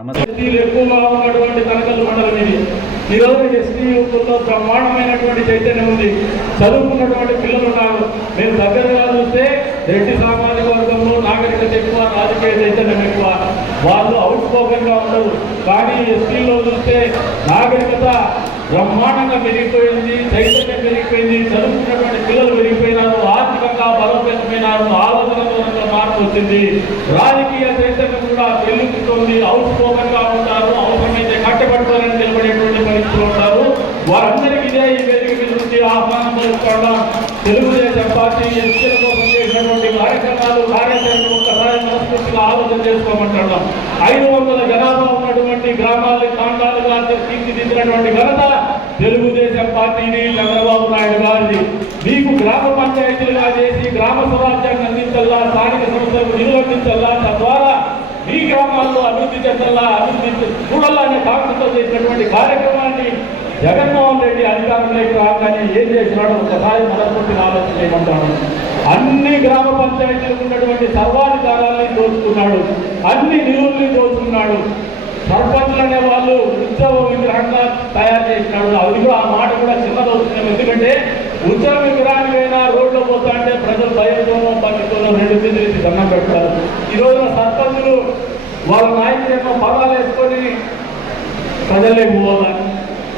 ఎక్కువగా ఉన్నటువంటి తనకల్ మండలం ఇది. ఈరోజు ఎస్టీ యూత్లో బ్రహ్మాండమైనటువంటి చైతన్యం ఉంది. చదువుకున్నటువంటి పిల్లలు ఉన్నారు. మేము దగ్గరగా చూస్తే రెడ్డి సామాజిక వర్గంలో నాగరికత ఎక్కువ, రాజకీయ చైతన్యం ఎక్కువ. వాళ్ళు అవుట్ స్పోకన్ గా ఉండదు. కానీ ఎస్టీలో చూస్తే నాగరికత బ్రహ్మాండంగా పెరిగిపోయింది, చైతన్యం పెరిగిపోయింది, చదువుకున్నటువంటి పిల్లలు పెరిగిపోయినారు, ఆర్థికంగా బలోపేతమైనారు, ఆలోచనలో మార్పు వచ్చింది, రాజకీయ చైతన్యం కూడా పెరుగుతుంది, అవుట్ స్పోకన్ గా ఉంటారు, అవసరమైతే కట్టబడుకోవాలని నిలబడేటువంటి పరిస్థితులు ఉంటారు. వారందరికీ ఇదే ఈ వేదిక మీద నుంచి ఆహ్వానం పలుకుతాం. తెలుగుదేశం పార్టీ ఎస్టీల కోసం చేసినటువంటి కార్యక్రమాలు, కార్యాచరణ ఒక్కసారి మనస్ఫూర్తిగా ఆలోచన చేసుకోమంటున్నాం. 500 జనాభా ఉన్నటువంటి గ్రామాలని కాండాలుగా తీర్చిదిద్దినటువంటి ఘనత తెలుగుదేశం పార్టీని, చంద్రబాబు నాయుడు గారిది. మీకు గ్రామ పంచాయతీలుగా చేసి గ్రామ స్వరాజ్యాన్ని అందించల్లా, స్థానిక సంస్థలకు నిధులు అందించల్లా, తద్వారా మీ గ్రామాల్లో అభివృద్ధి చెందల్లా, అభివృద్ధి చూడాలా అనే కాంక్షతో చేసినటువంటి కార్యక్రమాన్ని జగన్మోహన్ రెడ్డి అధికారంలోకి రాగానే ఏం చేసినాడో ఒకసారి మనస్ఫూర్తిగా ఆలోచన చేయమంటాను. అన్ని గ్రామ పంచాయతీలకు ఉన్నటువంటి సర్వాధికారాన్ని దోచుకున్నాడు, అన్ని నిధుల్ని దోచుకున్నాడు. సర్పంచులు అనే వాళ్ళు ఉత్సవ విగ్రహంగా తయారు చేసినాడు. అది కూడా ఆ మాట కూడా చిన్నదవుతున్నాం. ఎందుకంటే ఉత్సవ విగ్రహానికైనా రోడ్లో పోతా అంటే ప్రజలు భయంతోనో పక్కతోనో 2 చేతులు దండం పెడతారు. ఈ రోజున సర్పంచులు వాళ్ళ నాయకులేమో పదాలు వేసుకొని ప్రజల్లోకి పోవాలి.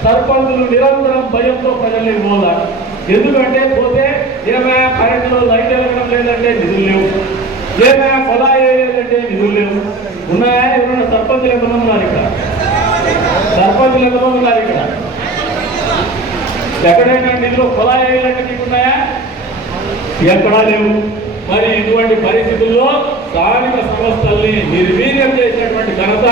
సర్పంచులు నిరంతరం భయంతో ప్రజల్లోకి పోవాలి. ఎందుకంటే పోతే ఏమైనా కరెంటులో లైట్ వెళ్ళడం లేదంటే నిధులు లేవు, ఏమైనా కొలాయి వేయాలంటే నిధులు లేవు. ఉన్నాయా? ఎవరైనా సర్పంచులు ఎంతమంది ఉన్నారు ఇక్కడ? సర్పంచులు ఎంతమంది ఉన్నారు ఇక్కడ? ఎక్కడైనా నిధులు కొలాయి వేయాలంటే నీకు ఉన్నాయా? ఎక్కడా లేవు. మరి ఇటువంటి పరిస్థితుల్లో స్థానిక సంస్థల్ని నిర్వీర్యం చేసినటువంటి ఘనత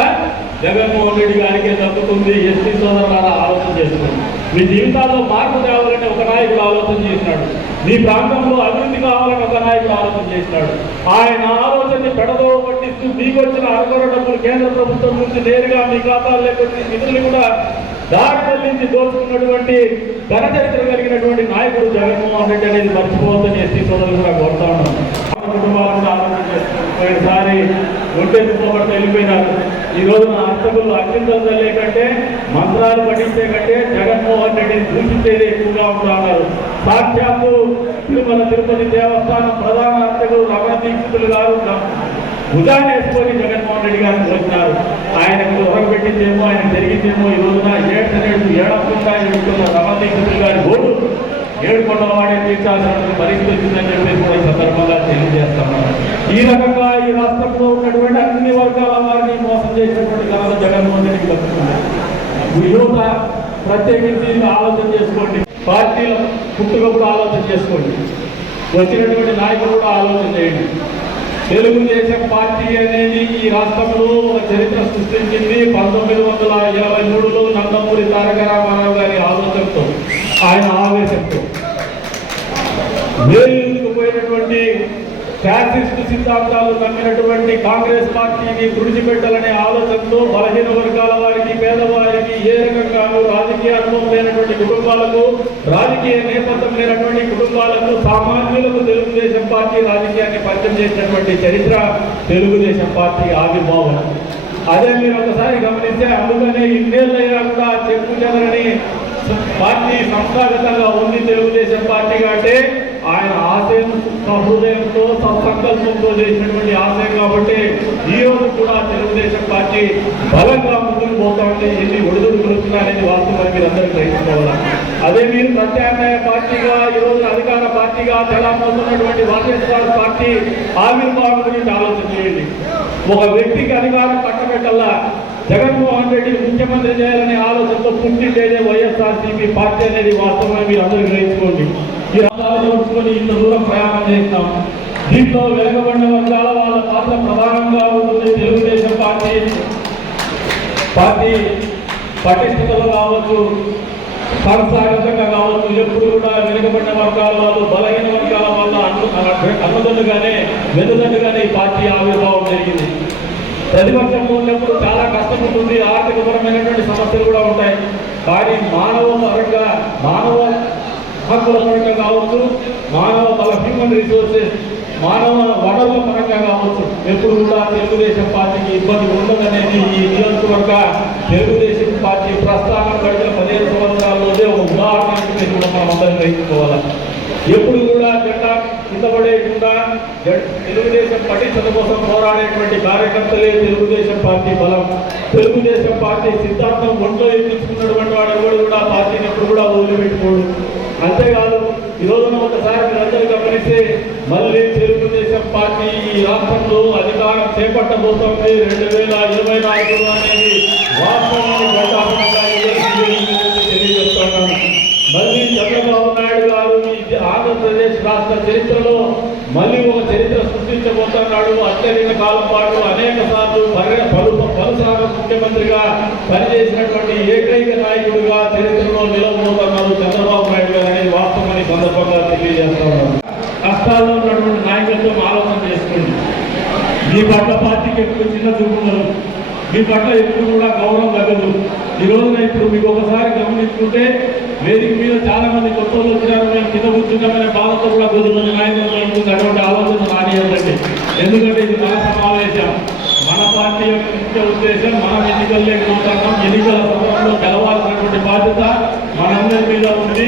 జగన్మోహన్ రెడ్డి గారికే దక్కుతుంది. ఎస్టీ సోదరులారా ఆలోచన చేస్తున్నాడు. మీ జీవితాల్లో మార్పు తేవాలని ఒక నాయకుడు ఆలోచన చేసినాడు. మీ ప్రాంతంలో అభివృద్ధి కావాలని ఒక నాయకుడు ఆలోచన చేసినాడు. ఆయన ఆలోచనని పెడదోవ పట్టిస్తూ మీకు వచ్చిన అరకొర డబ్బులు కేంద్ర ప్రభుత్వం నుంచి నేరుగా మీ ఖాతాల్లోకి వచ్చి నిధులు కూడా దారి తల్లించి దోచుకున్నటువంటి ఘనచరిత్ర కలిగినటువంటి నాయకుడు జగన్మోహన్ రెడ్డి అనేది మర్చిపోవద్దని ఎస్టీ సోదరులు కూడా కోరుతా ఉన్నాం. కుటుంబాలను కూడా ఆలోచన చేస్తున్నాం. పోయినసారి ఒంటెత్తుకోబడితే వెళ్ళిపోయినారు. ఈ రోజున అర్చకులు అత్యంతలు చల్లే కంటే, మంత్రాలు పఠించే కంటే జగన్మోహన్ రెడ్డిని దూషించేది ఎక్కువగా ఉంటున్నారు. సాక్షాత్తు తిరుపతి దేవస్థానం ప్రధాన అర్చకులు రమణ దీక్షితులు గారు భుజాన్ని వేసుకొని జగన్మోహన్ రెడ్డి గారిని వచ్చినారు. ఆయనకు ఉరగ పెట్టిందేమో, ఆయన జరిగిందేమో. ఈ రోజున ఏడకుండా ఎడుతున్న రమణ దీక్షితులు గారి ఓటు 7 కొండల వాడే తీర్చాల్సిన పరిస్థితి వచ్చిందని చెప్పేసి కూడా ఈ సందర్భంగా తెలియజేస్తున్నారు. ఈ రకంగా ఈ రాష్ట్రంలో ఉన్నటువంటి అన్ని వర్గాల వారిని మోసం చేసినటువంటి ఘనత జగన్మోహన్ రెడ్డికి దక్కుతుంది. యువత ప్రత్యేకించి ఆలోచన చేసుకోండి. పార్టీల పుట్టుకప్పుడు ఆలోచన చేసుకోండి. వచ్చినటువంటి నాయకులు కూడా ఆలోచన చేయండి. తెలుగుదేశం పార్టీ అనేది ఈ రాష్ట్రంలో ఒక చరిత్ర సృష్టించింది. 1923లో నందమూరి తారక రామారావు గారి ఆలోచనతో, ఆయన ఆవేశంతో పోయినటువంటి ఫ్యాసిస్ట్ సిద్ధాంతాలు నమ్మినటువంటి కాంగ్రెస్ పార్టీని తుడిచిపెట్టాలనే ఆలోచనతో బలహీన వర్గాల వారికి, పేదవారికి, ఏ రకంగానూ రాజకీయ అనుభవం లేనటువంటి కుటుంబాలకు, రాజకీయ నేపథ్యం లేనటువంటి కుటుంబాలకు, సామాన్యులకు తెలుగుదేశం పార్టీ రాజకీయాన్ని పరిచయం చేసినటువంటి చరిత్ర తెలుగుదేశం పార్టీ ఆవిర్భావం. అదే మీరు ఒకసారి గమనిస్తే, అందుకనే ఇన్నేళ్ళైనా కూడా చెక్కు చెదరని పార్టీ సంస్థాగతంగా ఉంది తెలుగుదేశం పార్టీగా. అంటే ఆయన ఆశయం హృదయంతో, సంకల్పంతో చేసినటువంటి ఆశయం కాబట్టి ఈ రోజు కూడా తెలుగుదేశం పార్టీ బలంగా ముందుకు పోతా ఉంటే ఎన్ని ఒడిదుడుకులుతున్నాయనేది వాస్తవాన్ని మీరు అందరూ గ్రహించుకోవాలి. అదే మీరు ప్రత్యామ్నాయ పార్టీగా, ఈ రోజు అధికార పార్టీగా తెలంగాణటువంటి వైఎస్ఆర్ పార్టీ ఆవిర్భావం గురించి ఆలోచన చేయండి. ఒక వ్యక్తికి అధికారం పట్టబెట్టల్లా జగన్మోహన్ రెడ్డిని ముఖ్యమంత్రి చేయాలనే ఆలోచనతో పుట్టిండేదే వైఎస్ఆర్సీపీ పార్టీ అనేది వాస్తవాన్ని మీరు అందరూ గ్రహించుకోండి. ఈ రాష్ట్రాన్ని ఇంత దూరం ప్రయాణం చేస్తాం. దీంట్లో వెనుకబడిన వర్గాల వాళ్ళ పాత్ర ప్రధానంగా ఉంటుంది. తెలుగుదేశం పార్టీ పటిష్టతలో కావచ్చు, సంస్థాగతంగా కావచ్చు, ఎప్పుడు కూడా వెనుకబడిన వర్గాల వాళ్ళు, బలహీన వర్గాల వల్ల అన్నదండుగానే వెన్నుదండుగానే ఈ పార్టీ ఆవిర్భావం జరిగింది. ప్రతిపక్షంలో ఉన్నప్పుడు చాలా కష్టం ఉంటుంది, ఆర్థికపరమైనటువంటి సమస్యలు కూడా ఉంటాయి. కానీ మానవ హక్కుల పరంగా కావచ్చు, మానవ హ్యూమన్ రిసోర్సెస్ మానవ వనరుల పరంగా కావచ్చు ఎప్పుడు కూడా తెలుగుదేశం పార్టీకి ఇబ్బంది ఉండదనేది ఈ నియోజకవర్గ తెలుగుదేశం పార్టీ ప్రస్థానం గడిచిన 15 సంవత్సరాల్లోనే ఒక ఉదాహరణ కూడా మనం అందరం గ్రహించుకోవాలి. ఎప్పుడు కూడా జెండా కింద పడేయకుండా తెలుగుదేశం పటిష్టత కోసం పోరాడేటువంటి కార్యకర్తలే తెలుగుదేశం పార్టీ బలం. తెలుగుదేశం పార్టీ సిద్ధాంతం ఒంట్లో ఎక్కించుకున్నటువంటి వాడు ఎవరు కూడా పార్టీని ఎప్పుడు కూడా వదిలిపెట్టుకోడు. అంతేకాదు ఈ రోజున ఒకసారి మీరందరూ గమనిస్తే మళ్ళీ తెలుగుదేశం పార్టీ ఈ రాష్ట్రంలో అధికారం చేపట్టబోతోంది 2024 అనేది వాస్తవాన్ని ప్రజాపరంగా తెలియజేస్తున్నాను. మళ్ళీ చంద్రబాబు నాయుడు గారు ఆంధ్రప్రదేశ్ రాష్ట్ర చరిత్రలో మళ్ళీ ఒక చరిత్ర సృష్టించబోతున్నాడు. అత్యధిక కాలం పాటు అనేక సార్లు పలుసార్లు ముఖ్యమంత్రిగా పనిచేసినటువంటి ఏకైక నాయకుడిగా చరిత్రలో నిలవబోతున్నారు చంద్రబాబు నాయుడు గారు అనేది వాస్తవాన్ని సందర్భంగా తెలియజేస్తున్నారు. కష్టాల్లో ఉన్నటువంటి నాయకులతో ఆలోచన చేసుకోండి. మీ పట్ల పార్టీకి ఎప్పుడు చిన్న చూపున్నారు, మీ పట్ల ఎప్పుడు కూడా గౌరవం తగ్గదు. ఈ రోజున ఇప్పుడు మీకు ఒకసారి గమనించుకుంటే వేదిక మీద చాలా మంది కొత్త వచ్చినారు, మేము కింద కూర్చున్నామనే బాధతో కూడా కొద్దిమంది నాయకులు అటువంటి ఆలోచన రానియండి. ఎందుకంటే ఇది మన సమావేశం, మన పార్టీ యొక్క ముఖ్య ఉద్దేశం మనం ఎన్నికల్లోకి పోతున్నాం. ఎన్నికల సమయంలో గెలవాల్సినటువంటి బాధ్యత మనందరి మీద ఉంది.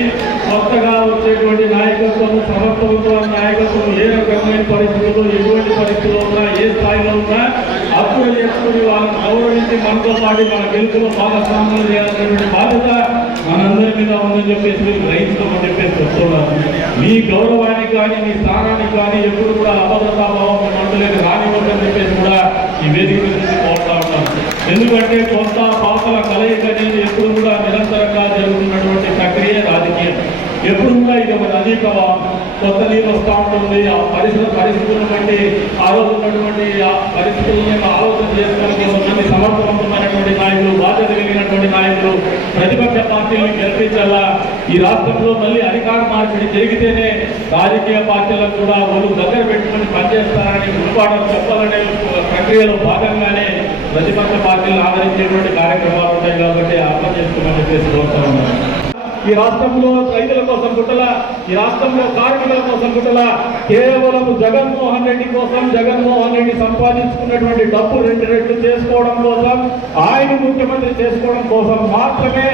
కొత్తగా వచ్చేటువంటి నాయకత్వం, సమర్థవంతమైన నాయకత్వం ఏ రకమైన పరిస్థితుల్లో ఎటువంటి పరిస్థితుల్లో ఉన్నా ఏ స్థాయిలో ఉన్నా అప్పుడు చేసుకుని వాళ్ళని గౌరవించి మనతో పాటు మన గెలుపులో భాగస్వామ్యం చేయాల్సినటువంటి బాధ్యత మనందరి మీద ఉందని చెప్పేసి మీరు గ్రహించుకోమని చెప్పేసి చెప్తున్నారు. మీ గౌరవానికి కానీ మీ స్థానానికి కానీ ఎప్పుడు కూడా అభద్రతాభావం మంటలేక రానివ్వదని చెప్పేసి కూడా ఈ వేదిక నుంచి కోరుతా ఉన్నాం. ఎందుకంటే కొత్త పాతల కలయిక అనేది ఎప్పుడు కూడా నిరంతరంగా జరుగుతున్నటువంటి ప్రక్రియ రాజకీయం. ఎప్పుడు కూడా ఇది ఒక నదీ ప్రవాహం, కొత్త నీరు వస్తూ ఉంటుంది. ఆ పరిస్థితులను బట్టి ఆ రోజు ఉన్నటువంటి ఆ పరిస్థితులను ఆలోచన చేసుకోవడానికి కొంతమంది సమర్థవంతమైనటువంటి నాయకులు, బాధ్యత కలిగినటువంటి నాయకులు ప్రతిపక్ష పార్టీలను గెలిపించాలా. ఈ రాష్ట్రంలో మళ్ళీ అధికార మార్పిడి జరిగితేనే రాజకీయ పార్టీలకు కూడా వాళ్ళు దగ్గర పెట్టుకుని పనిచేస్తారని గుణపాఠం చెప్పాలనే ప్రక్రియలో భాగంగానే ప్రతిపక్ష పార్టీలను ఆదరించేటువంటి కార్యక్రమాలు ఉంటాయి. కాబట్టి అర్థం చేసుకోమని చెప్పేసి కోరుతా ఉన్నారు. ఈ రాష్ట్రంలో రైతుల కోసం పుట్టల, ఈ రాష్ట్రంలో కార్మికుల కోసం పుట్టల, కేవలం జగన్మోహన్ రెడ్డి కోసం, జగన్మోహన్ రెడ్డి సంపాదించుకున్నటువంటి డబ్బు 2 రెట్లు చేసుకోవడం కోసం, ఆయన ముఖ్యమంత్రి చేసుకోవడం కోసం మాత్రమే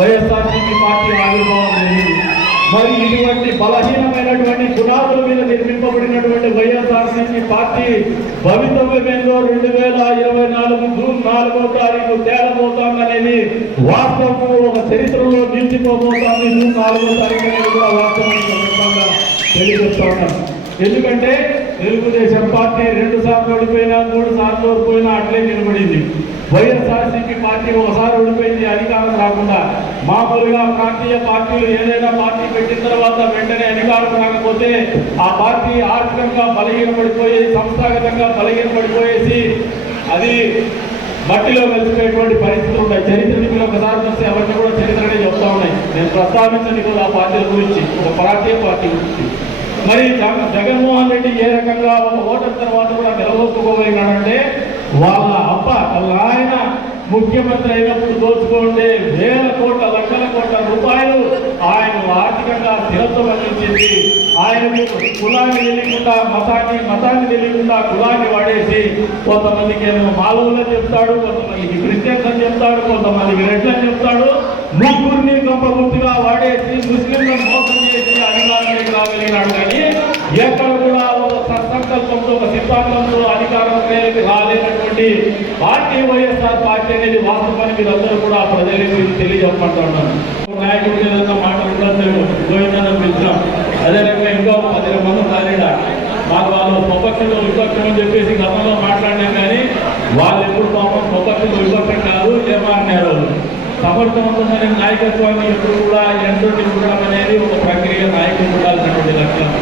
వైఎస్ఆర్సీపీ పార్టీ ఆవిర్భావం జరిగింది. మరి ఇటువంటి బలహీనమైనటువంటి పునాదుల మీద నిర్మింపబడినటువంటి వైఎస్ఆర్సీపీ పార్టీ భవితవ్యమేందో 2024 జూన్ 4వ తారీఖు తేలబోతోందనేది వాస్తవం. ఒక చరిత్రలో నిలిచిపోబోతోంది జూన్ 4వ తారీఖు అనేది కూడా వాస్తవంగా తెలియజేస్తా ఉన్నాం. ఎందుకంటే తెలుగుదేశం పార్టీ 2 సార్లు ఓడిపోయినా 3 సార్లు ఓడిపోయినా అట్లే నిలబడింది. వైఎస్ఆర్సీపీ పార్టీ ఒకసారి ఓడిపోయింది అధికారం రాకుండా. మామూలుగా ప్రాంతీయ పార్టీలు ఏదైనా పార్టీ పెట్టిన తర్వాత వెంటనే అధికారం రాకపోతే ఆ పార్టీ ఆర్థికంగా బలహీనపడిపోయి, సంస్థాగతంగా బలహీనపడిపోయేసి అది మట్టిలో కలిసిపోయేటువంటి పరిస్థితులు ఉన్నాయి. చరిత్రని మీరు ఒకసారి చూస్తే అవన్నీ కూడా చరిత్రనే చెప్తా ఉన్నాయి. నేను ప్రస్తావించండి కూడా ఆ పార్టీల గురించి, ఒక ప్రాంతీయ పార్టీ గురించి. మరి జగన్మోహన్ రెడ్డి ఏ రకంగా ఒక ఓటర్ తర్వాత కూడా నిలబోసుకోగలిగినాడంటే వాళ్ళ ఆయన ముఖ్యమంత్రి అయినప్పుడు దోచుకోండి వేల కోట్ల లక్షల కోట్ల రూపాయలు ఆయన ఆర్థికంగా స్థిరత్వం అందించింది. ఆయనకు కులాన్ని తెలియకుండా మతాన్ని తెలియకుండా కులాన్ని వాడేసి కొంతమందికి ఏమో మాలవులని చెప్తాడు, కొంతమందికి క్రిస్టియన్స్ అని చెప్తాడు, కొంతమందికి రెడ్లు అని చెప్తాడు. ముగ్గురిని గొప్పగా వాడేసి ముస్లింలను మోసం చేసి అధికారానికి రాగలిగినాడు. కానీ ఎక్కడ కూడా ఒక సత్సంకల్పంతో, ఒక సిద్ధాంతంతో అధికారంలోకి రాలేనటువంటి పార్టీ వైఎస్ఆర్ పార్టీ అనేది వాస్తవానికి మీరందరూ కూడా ప్రజలకు తెలియజెప్పమంటున్నాను. నాయకుడు ఏదైనా మాటలు ఉండదు గోవిందని పిలిచాం. అదేవిధంగా ఇంకో 10 మంది ఉన్నారీడా మాకు వాళ్ళు స్వపక్షంలో విపక్షం అని చెప్పేసి గతంలో మాట్లాడినాం. కానీ వాళ్ళు ఎప్పుడు పాపం స్వపక్షంలో విపక్షం కాదు, ఏమన్నారు సమర్థవంతమైన నాయకత్వాన్ని ఎప్పుడు కూడా ఎంతటి ఉండడం అనేది ఒక ప్రక్రియ. నాయకులు ఉండాల్సినటువంటి లక్షణం.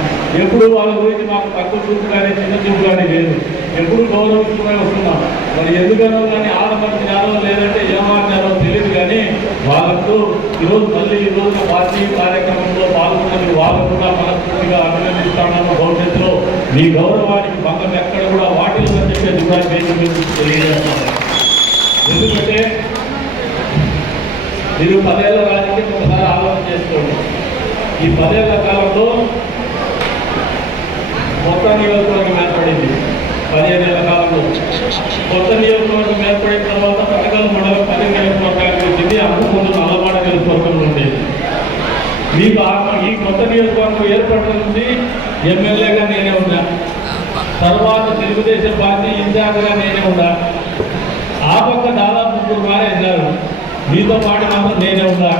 ఎప్పుడు వాళ్ళ గురించి మాకు తక్కువ చూపు కానీ చిన్న చూపు కానీ లేదు, ఎప్పుడు గౌరవించుకునే వస్తున్నాం. మరి ఎందుకనో కానీ ఆడపడినారో లేదంటే ఏమన్నారో తెలియదు. కానీ వాళ్ళకు ఈరోజు మళ్ళీ ఈ రోజున పార్టీ కార్యక్రమంలో పాల్గొన్నది వాళ్ళకు కూడా మనస్ఫూర్తిగా అభినందిస్తున్నాము. భవిష్యత్తులో మీ గౌరవానికి భంగం ఎక్కడ కూడా వాటిల్లో చెప్పేది కూడా తెలియజేస్తాను. ఎందుకంటే మీరు 10 ఏళ్ల రాజకీయం ఒకసారి ఆలోచన చేసుకోండి. ఈ 10 ఏళ్ల కాలంలో నియోజకవర్గం ఏర్పడిన నుంచి ఎమ్మెల్యేగా నేనే ఉన్నా, తర్వాత తెలుగుదేశం పార్టీ ఇన్ఛార్జ్గా నేనే ఉన్నా. ఆ పక్క దాదాపు 3 వారే వెళ్ళారు, మీతో పాటు మాత్రం నేనే ఉన్నా.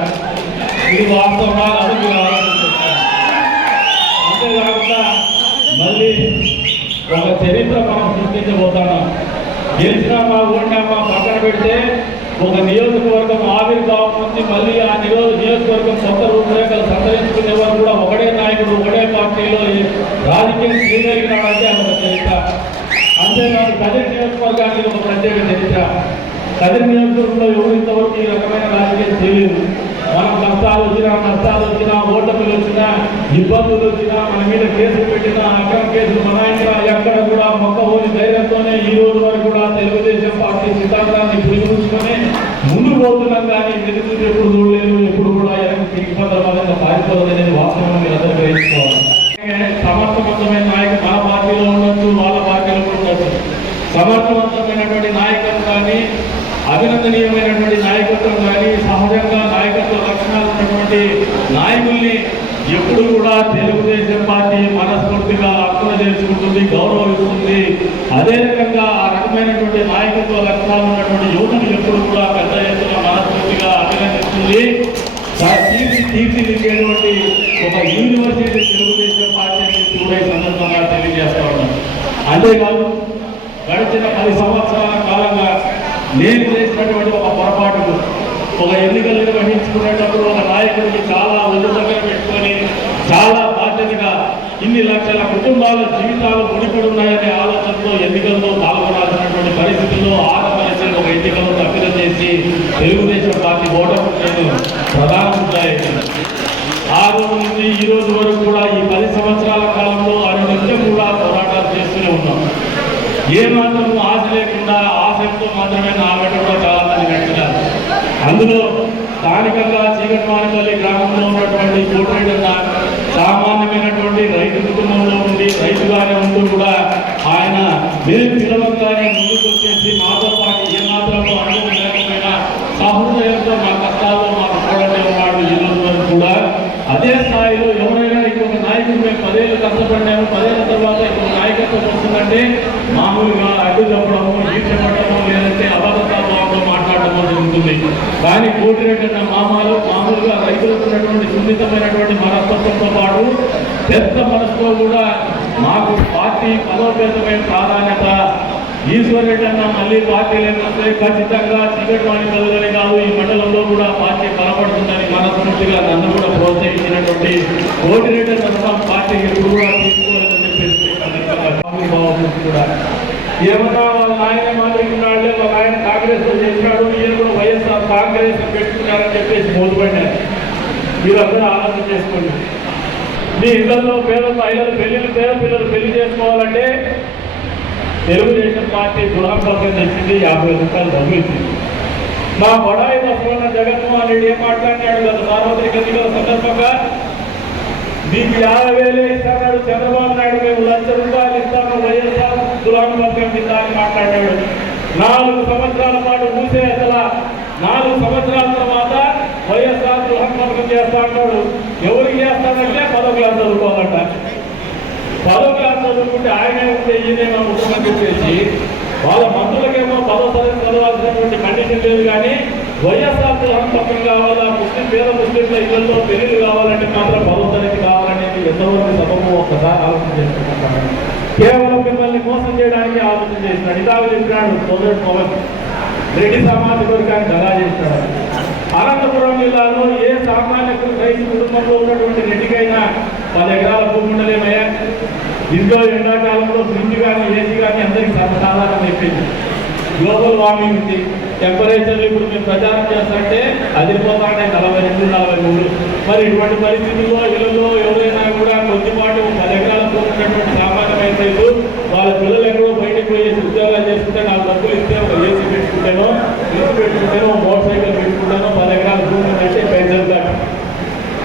ఇది వాస్తవంగా అది మీరు ఆలోచించారు. అంతేకాకుండా మళ్ళీ ఒక చరిత్ర మనం సృష్టించబోతున్నాం. గెలిచినా మా ఓడినా మా పక్కన పెడితే ఒక నియోజకవర్గం ఆవిర్భావం నుంచి మళ్ళీ ఆ నియోజకవర్గం కొత్త రూపురేఖలు సంతరించుకునే వారు కూడా ఒకటే నాయకుడు ఒకటే పార్టీలో రాజకీయం చేయగలిగినాడంటే ఒక చరిత్ర. అంతేకాదు కదిరి నియోజకవర్గానికి ఒక ప్రత్యేక చరిత్ర. కదిరి నియోజకవర్గంలో ఎవరు ఇంతవరకు ఈ రకమైన రాజకీయం చేయలేదు. మనం కష్టాలు వచ్చినా నష్టాలు వచ్చినా ఓటమిలు వచ్చినా ఇబ్బందులు వచ్చినా మన మీద కేసులు పెట్టినా అక్రమ కేసులు మనాయించినా ఎక్కడ కూడా మొక్కహోని ధైర్యంతోనే ఈ రోజు వరకు కూడా తెలుగుదేశం పార్టీ సిద్ధాంతాన్ని పురిగుంచుకొని ముందుకు పోతున్నాం. కానీ వెనుక ఎప్పుడు చూడలేదు, ఎప్పుడు కూడా ఇబ్బందుల పారిపోలేదు అనేది వాస్తవం మీరు అందరూ గ్రహించుకోవాలి. సమర్థవంతమైన నాయకులు మన పార్టీలో ఉండొచ్చు, వాళ్ళ పార్టీలో ఉండొచ్చు. సమర్థవంతమైనటువంటి నాయకత్వాన్ని, అభినందనీయమైనటువంటి నాయకత్వం కానీ, సహజంగా నాయకత్వ లక్షణాలు ఉన్నటువంటి నాయకుల్ని ఎప్పుడు కూడా తెలుగుదేశం పార్టీ మనస్ఫూర్తిగా అర్థం చేసుకుంటుంది, గౌరవిస్తుంది. అదే రకంగా ఆ రకమైనటువంటి నాయకత్వ లక్షణాలు ఉన్నటువంటి యువతను ఎప్పుడు కూడా పెద్ద ఎత్తున మనస్ఫూర్తిగా అభినందిస్తుంది. తీర్చిదిద్దేటువంటి ఒక యూనివర్సిటీ తెలుగుదేశం పార్టీ కూడా ఈ సందర్భంగా తెలియజేస్తా ఉన్నాం. అంతేకాదు గడిచిన 10 సంవత్సరాల కాలంగా నేను చేసినటువంటి ఒక పొరపాటుకు, ఒక ఎన్నికలు నిర్వహించుకునేటప్పుడు ఒక నాయకుడికి చాలా ఒళ్ళు దగ్గర పెట్టుకొని చాలా బాధ్యతగా ఇన్ని లక్షల కుటుంబాల జీవితాలు ముడిపడి ఉన్నాయనే ఆలోచనతో ఎన్నికల్లో పాల్గొనాల్సినటువంటి పరిస్థితుల్లో ఆడమనిసి ఒక ఎన్నికల్లో తప్పిదం చేసి తెలుగుదేశం పార్టీ ఓటమి నేను ప్రధాన ముద్దాయించాను. ఆ రోజు నుంచి ఈ రోజు వరకు కూడా ఈ 10 సంవత్సరాల కాలంలో అనునిత్యం కూడా పోరాటాలు చేస్తూనే ఉన్నాం. ఏమాత్రం ఆశ లేకుండా ఆశతో మాత్రమే నా వెంట కూడా చాలా మంది నడిచినారు. అందులో స్థానికంగా చీకటిమానపల్లి గ్రామంలో ఉన్నటువంటి కోటిరెడ్డి సామాన్యమైనటువంటి రైతు కుటుంబంలో ఉండి రైతుగానే ఉంటూ కూడా ఆయన మీరు పిలవంగానే ముందుకు వచ్చేసి మాతో పాటు ఏమాత్రం అనుభవం లేకపోయినా సహృదయంతో మా కష్టాల్లో మాకు చూడండి ఉన్నాడు. ఈ రోజు వరకు కూడా అదే స్థాయిలో ఎవరైనా ఇంకొక నాయకుడు మేము 10 ఏళ్ళు కష్టపడినాము, 10 ఏళ్ళ తర్వాత ఇంకొక నాయకత్వం వస్తుందంటే మామూలుగా అడ్డు చెప్పడము, ఈడ్చబడము, లేదంటే అబద్ధతాభావంలో మాట్లాడటము జరుగుతుంది. కానీ కోటిరెడ్డి అన్న మామూలుగా రైతులకు ఉన్నటువంటి సున్నితమైనటువంటి మనస్తత్వంతో పాటు పెద్ద మనసుతో కూడా మాకు పార్టీ బలోపేతమైన ప్రాధాన్యత. ఈశ్వరెడ్డి అన్న మళ్ళీ పార్టీ లేకపోతే ఖచ్చితంగా చీకటిమానపల్లి కాదు ఈ మండలంలో కూడా పార్టీ బలపడుతుందని మనస్ఫూర్తిగా నన్ను కూడా ప్రోత్సహించినటువంటి కోటిరెడ్డి అన్న పార్టీ ఎప్పుడు కూడా తీసుకోవాలని చెప్పేసి కూడా ఏమన్నా వాళ్ళ ఆయన మాట్లాడుతున్నాడే, వాళ్ళ ఆయన కాంగ్రెస్ లో చేసినాడు, ఈయన కూడా వైఎస్ఆర్ కాంగ్రెస్ పెట్టుకున్నారని చెప్పేసి మోదుపడినారు. మీరందరూ ఆలోచన చేసుకోండి. మీ ఇళ్లలో పేద మహిళలు పేద పిల్లలు పెళ్లి చేసుకోవాలంటే తెలుగుదేశం పార్టీ దురాంపకం తెచ్చింది, 50 రూపాయలు డబ్బులు ఇచ్చింది. మా బడాయి బసవన్న జగన్మోహన్ రెడ్డి ఏం మాట్లాడినాడు గత సార్వత్రిక ఎన్నికల సందర్భంగా, మీకు 50,000 ఇస్తాడు చంద్రబాబు నాయుడు, మేము 1,00,000 రూపాయలు ఇస్తాము, వైఎస్ఆర్ దురాంపకం కింద అని మాట్లాడాడు. 4 సంవత్సరాల పాటు మూసే అసలు 4 సంవత్సరాల తర్వాత వైఎస్ఆర్ దురాంపకం చేస్తా అన్నాడు. ఎవరికి చేస్తాడంటే 10వ క్లాస్ చదువుకోవాలంట. 10వ క్లాస్ చదువుకుంటే ఆయనే ఉంటే ఈయనేమో ముఖ్యమంత్రి చెప్పేసి వాళ్ళ మంత్రులకేమో 10వ తరగతి చదవాల్సినటువంటి కండిషన్ లేదు. కానీ వైఎస్ఆర్ దురాంపకం కావాలా, పేద ముస్లింల ఇళ్లలో పెళ్లిళ్ళు కావాలంటే మాత్రం 10వ తరగతి కావాలనేది ఎంతవరకు సభకు ఒక్కసారి ఆలోచన చేసుకుంటున్నాడు. కేవలం మిమ్మల్ని మోసం చేయడానికి ఆలోచన చేసినాడు. ఇదాలు చెప్పినాడు సోదరుడు పవన్ రెడ్డి సామాజిక వర్గాన్ని దగా చేసినాడు. అనంతపురం జిల్లాలో ఏ సామాన్య రైతు కుటుంబంలో ఉన్నటువంటి రెడ్డికైనా 10 ఎకరాల భూమి ఉండలేమయ్యా. ఇంట్లో ఎండాకాలంలో ఫ్రిడ్జ్ కానీ ఏసీ కానీ అందరికీ సర్వసాధారణం అయిపోయింది. గ్లోబల్ వార్మింగ్ ఉంది. టెంపరేచర్లు ఇప్పుడు మేము ప్రచారం చేస్తాంటే అదిరిపోతాంటే 42, 43. మరి ఇటువంటి పరిస్థితుల్లో ఇళ్లలో ఎవరైనా కూడా కొద్దిపాటు 10 ఎకరాల భూమి ఉన్నటువంటి సామాన్యమైన రైతు వాళ్ళ పిల్లలు ఎక్కడో బయటకు పోయి ఉద్యోగాలు చేసుకుంటే 4 డబ్బులు ఇస్తే ఒక ఏసీ పెట్టుకుంటానో, ఫ్రిడ్జ్ పెట్టుకుంటానో, మోటార్ సైకిల్ పెట్టుకుంటానో, 10 ఎకరాల భూమి అంటే పైసలు కాదు.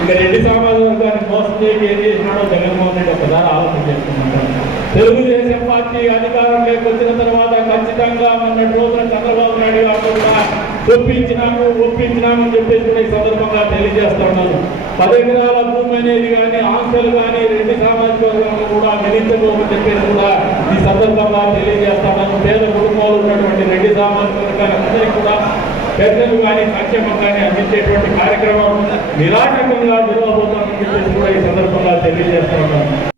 ఇంకా రెడ్డి సామాజిక వర్గాన్ని మోసం చేయక ఏం చేసినాడో జగన్మోహన్ రెడ్డి ఒకసారి ఆలోచన చేసుకున్నాడు. తెలుగుదేశం పార్టీ అధికారంలోకి వచ్చిన తర్వాత ఖచ్చితంగా మొన్నటి రోజున చంద్రబాబు నాయుడు గారు కూడా ఒప్పించినాము అని చెప్పేసి కూడా ఈ సందర్భంగా తెలియజేస్తా ఉన్నాను. 10 ఎకరాల భూమి అనేది కానీ ఆంక్షలు కానీ రెడ్డి సామాజిక వర్గంలో కూడా విధించబోమని చెప్పేసి కూడా ఈ సందర్భంగా తెలియజేస్తాను. పేద కుటుంబాలు ఉన్నటువంటి రెడ్డి సామాజిక వర్గాలందరికీ కూడా పెద్దలు కానీ సంక్షేమం కానీ అందించేటువంటి కార్యక్రమం నిరాటకంగా జరగబోతామని చెప్పేసి కూడా ఈ సందర్భంగా తెలియజేస్తున్నాను.